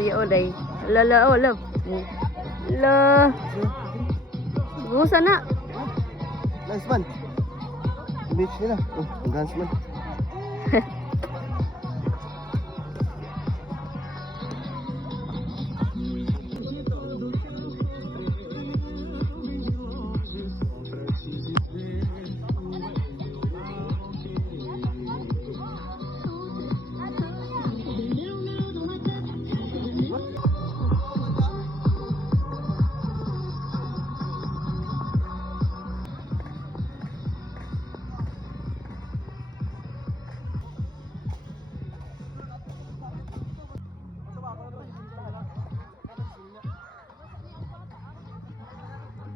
Suya olay. Lala, oh, love. La. Gusa na. Nice man. Beach nila. Oh, ang gans man.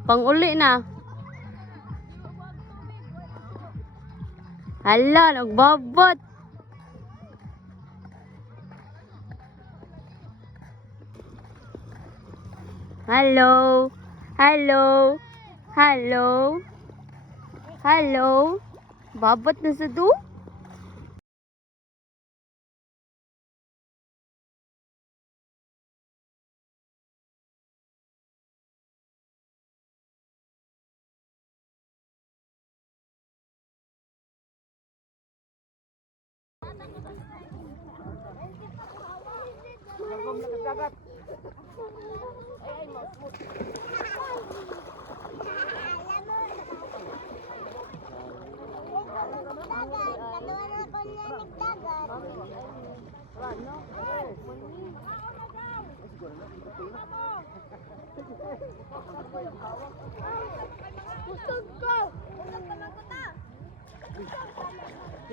Pang-uli na. Hala, nagbabot. Hello. Hello. Hello. Hello. Babot na sa do?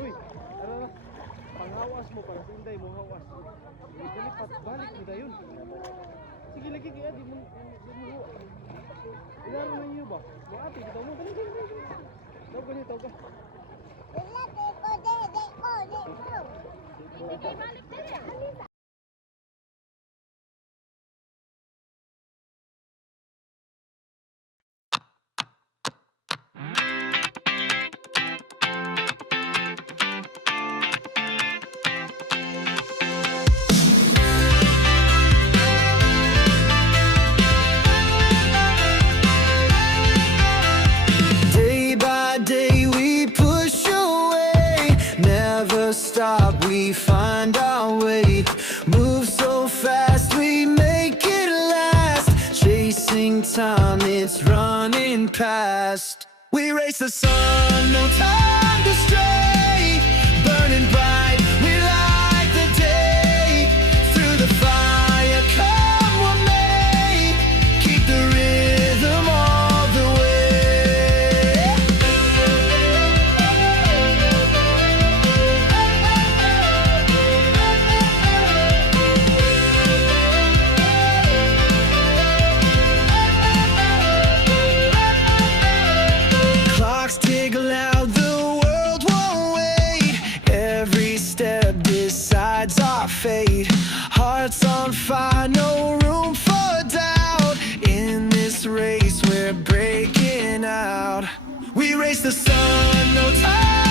Uy, tara. Panghawas mo para sa inday mo hawas. Dilipat balik mo dayon. Sige lagi kaya di mo. Ilaro na niyo ba? Buati kita mo. Daw ka nito ka. Stop, we find our way. Move so fast, we make it last. Chasing time, it's running past. We race the sun, no time to stray. Burning bright, we light the day. Through the fire, come what may. Keep the rhythm all the way. Tick loud, the world won't wait. Every step decides our fate. Hearts on fire, no room for doubt. In this race, we're breaking out. We race the sun, no time